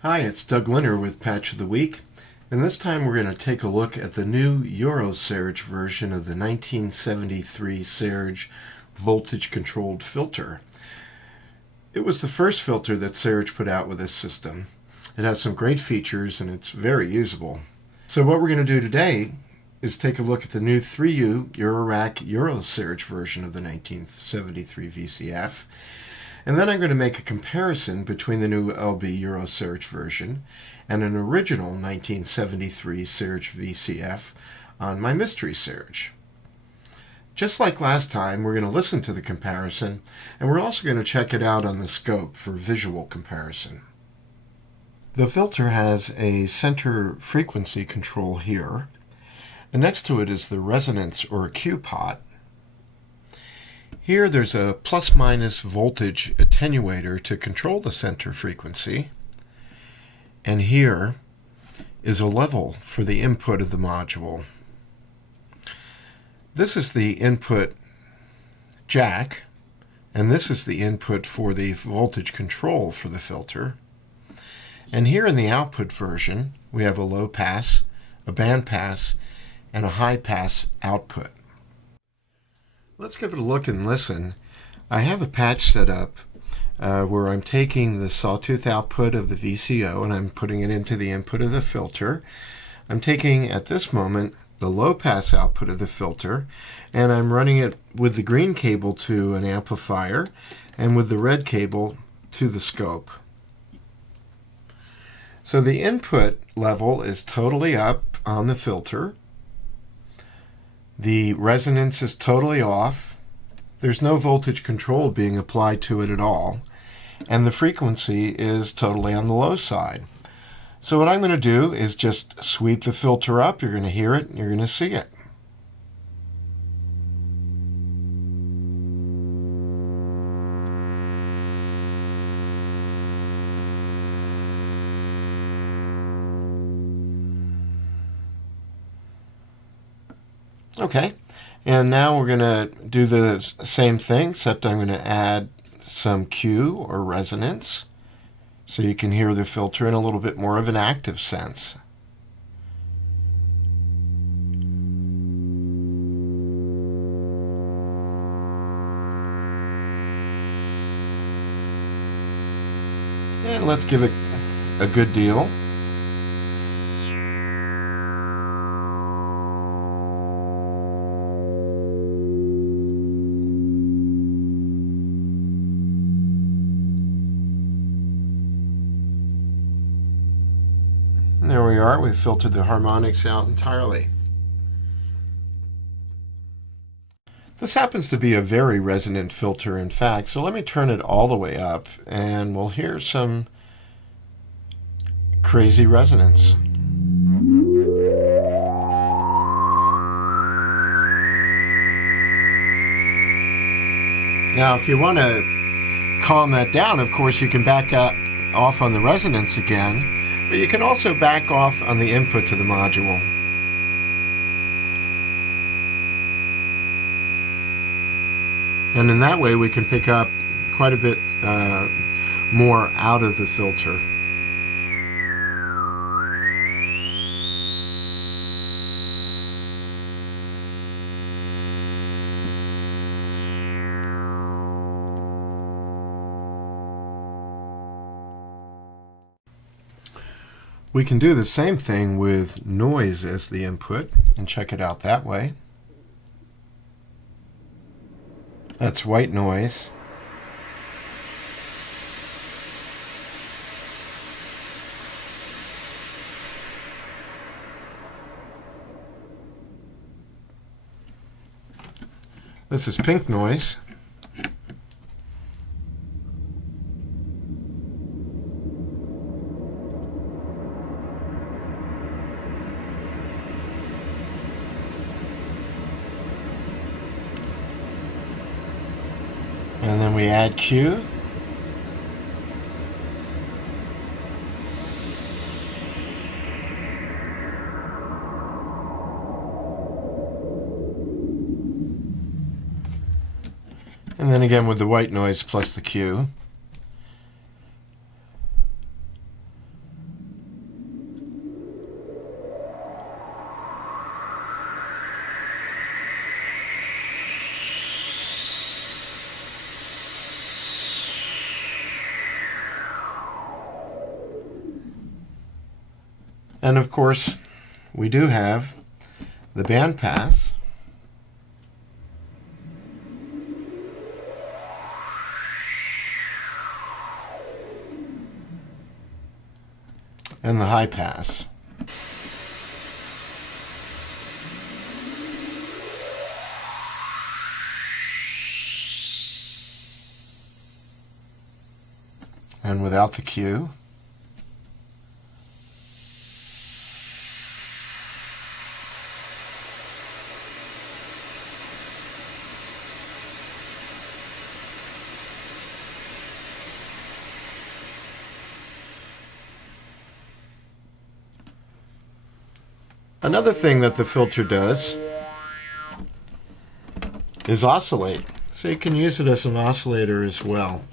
Hi, it's Doug Lynner with Patch of the Week, and this time we're going to take a look at the new EuroSerge version of the 1973 Serge voltage-controlled filter. It was the first filter that Serge put out with this system. It has some great features and it's very usable. So what we're going to do today is take a look at the new 3U Eurorack EuroSerge version of the 1973 VCF. And then I'm going to make a comparison between the new Elby EuroSerge version and an original 1973 Serge VCF on my Mystery Serge. Just like last time, we're going to listen to the comparison, and we're also going to check it out on the scope for visual comparison. The filter has a center frequency control here, and next to it is the resonance or Q pot. Here there's a plus-minus voltage attenuator to control the center frequency, and here is a level for the input of the module. This is the input jack, and this is the input for the voltage control for the filter. And here in the output version, we have a low pass, a band pass, and a high pass output. Let's give it a look and listen. I have a patch set up where I'm taking the sawtooth output of the VCO and I'm putting it into the input of the filter. I'm taking, at this moment, the low pass output of the filter, and I'm running it with the green cable to an amplifier and with the red cable to the scope. So the input level is totally up on the filter. The resonance is totally off. There's no voltage control being applied to it at all. And the frequency is totally on the low side. So what I'm going to do is just sweep the filter up. You're going to hear it and you're going to see it. Okay, and now we're going to do the same thing, except I'm going to add some Q or resonance so you can hear the filter in a little bit more of an active sense. And let's give it a good deal. And there we are, we've filtered the harmonics out entirely. This happens to be a very resonant filter, in fact, so let me turn it all the way up and we'll hear some crazy resonance. Now, if you want to calm that down, of course, you can back off on the resonance again. But you can also back off on the input to the module. And in that way we can pick up quite a bit more out of the filter. We can do the same thing with noise as the input and check it out that way. That's white noise. This is pink noise. And then we add Q. And then again with the white noise plus the Q. And of course, we do have the bandpass. And the high pass. And without the cue. Another thing that the filter does is oscillate. So you can use it as an oscillator as well.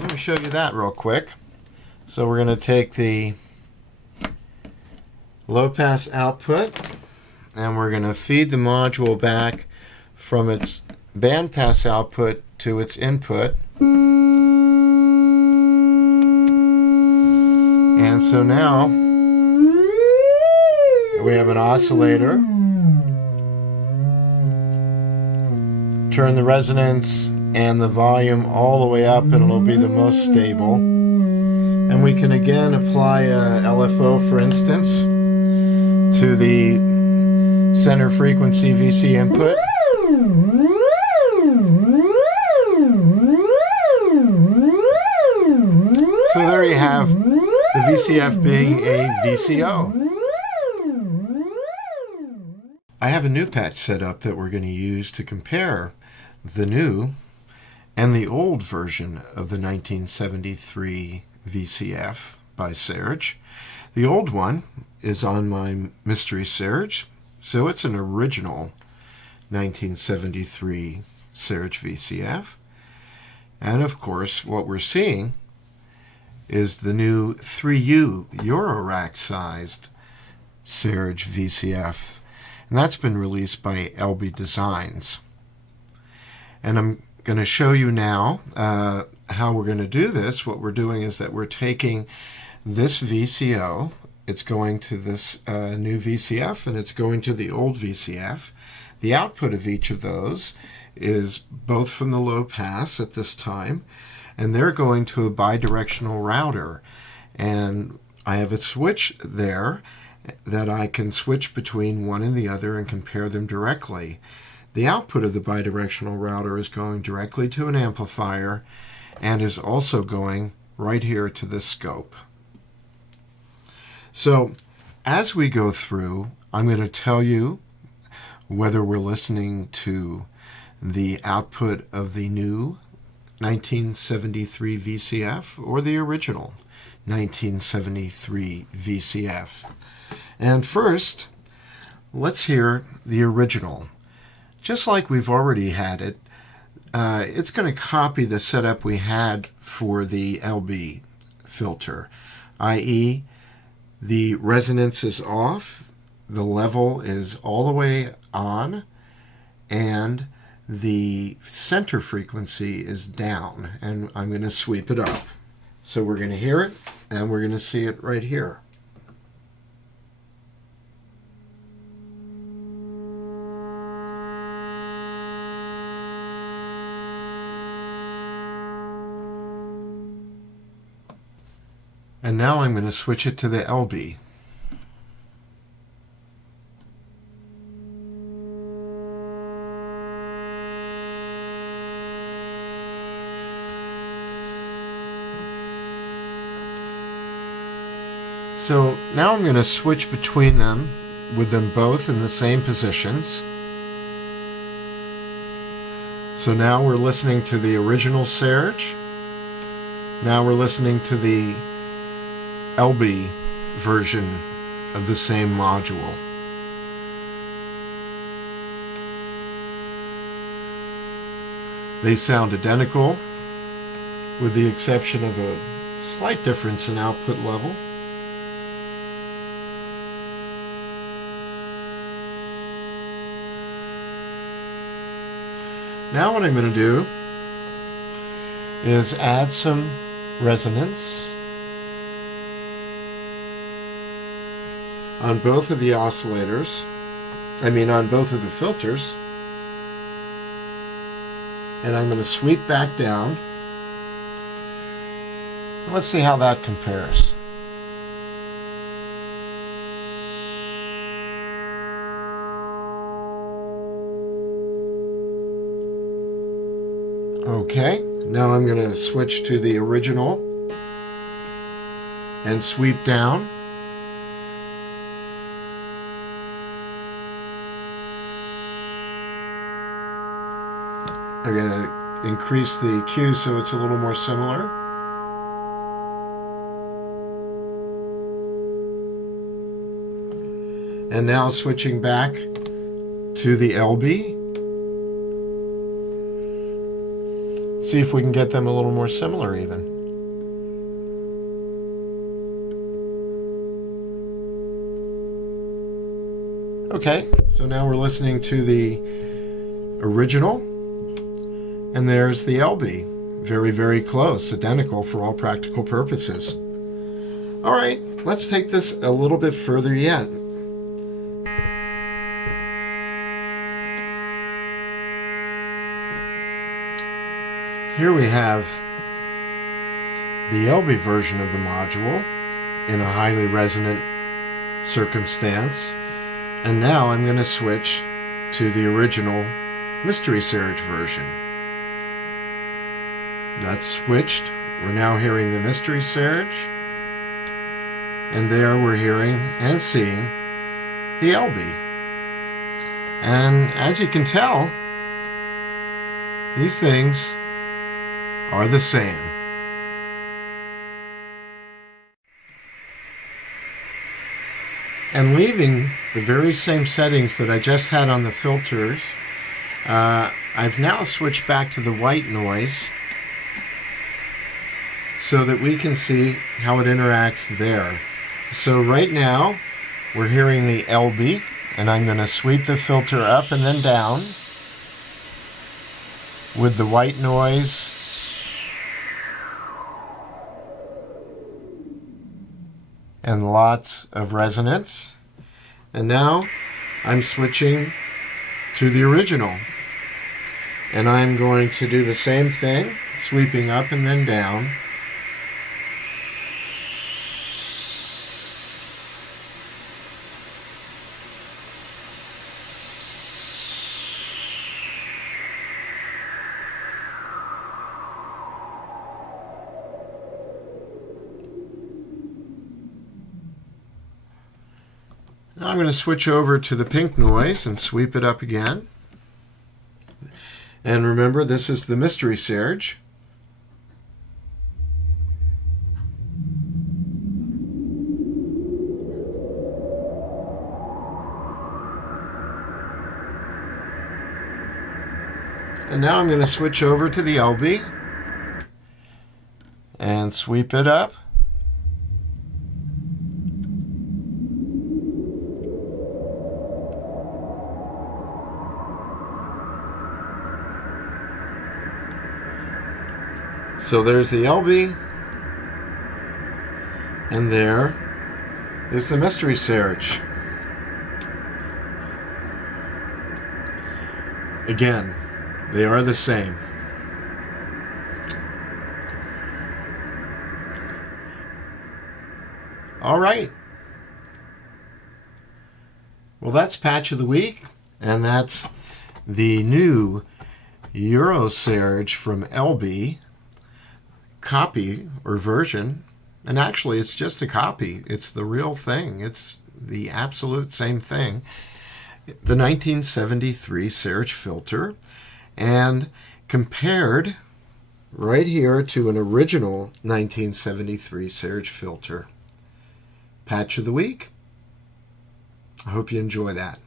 Let me show you that real quick. So we're going to take the low pass output and we're going to feed the module back from its band pass output to its input. And so now we have an oscillator. Turn the resonance and the volume all the way up and it'll be the most stable. And we can again apply a LFO, for instance, to the center frequency VC input. So there you have the VCF being a VCO. I have a new patch set up that we're going to use to compare the new and the old version of the 1973 VCF by Serge. The old one is on my Mystery Serge, so it's an original 1973 Serge VCF. And of course, what we're seeing is the new 3U Eurorack sized Serge VCF. And that's been released by Elby Designs. And I'm going to show you now how we're going to do this. What we're doing is that we're taking this VCO, it's going to this new VCF, and it's going to the old VCF. The output of each of those is both from the low pass at this time, and they're going to a bidirectional router. And I have a switch there that I can switch between one and the other and compare them directly. The output of the bidirectional router is going directly to an amplifier and is also going right here to this scope. So as we go through, I'm going to tell you whether we're listening to the output of the new 1973 VCF or the original 1973 VCF. And first, let's hear the original. Just like we've already had it, it's going to copy the setup we had for the Elby filter, i.e. the resonance is off, the level is all the way on, and the center frequency is down. And I'm going to sweep it up. So we're going to hear it, and we're going to see it right here. And now I'm going to switch it to the Elby. So now I'm going to switch between them with them both in the same positions. So now we're listening to the original Serge. Now we're listening to the Elby version of the same module. They sound identical with the exception of a slight difference in output level. Now what I'm going to do is add some resonance. on both of the oscillators, on both of the filters. And I'm going to sweep back down. Let's see how that compares. Okay, now I'm going to switch to the original and sweep down. I'm going to increase the Q so it's a little more similar. And now switching back to the Elby. See if we can get them a little more similar even. Okay, so now we're listening to the original, and there's the Elby. Very, very close, identical for all practical purposes. All right, let's take this a little bit further yet. Here we have the Elby version of the module in a highly resonant circumstance. And now I'm going to switch to the original Mystery Serge version. That's switched. We're now hearing the Mystery Serge. And there we're hearing and seeing the Elby. And as you can tell, these things are the same. And leaving the very same settings that I just had on the filters, I've now switched back to the white noise so that we can see how it interacts there. So right now we're hearing the Elby, and I'm going to sweep the filter up and then down with the white noise and lots of resonance. And now I'm switching to the original, and I'm going to do the same thing, sweeping up and then down. Now I'm going to switch over to the pink noise and sweep it up again. And remember, this is the Mystery Serge. And now I'm going to switch over to the Elby and sweep it up. So there's the Elby, and there is the Mystery Serge. Again, they are the same. All right. Well, that's Patch of the Week, and that's the new EuroSerge from Elby. Copy or version, and actually it's just a copy. It's the real thing. It's the absolute same thing. The 1973 Serge filter, and compared right here to an original 1973 Serge filter. Patch of the Week. I hope you enjoy that.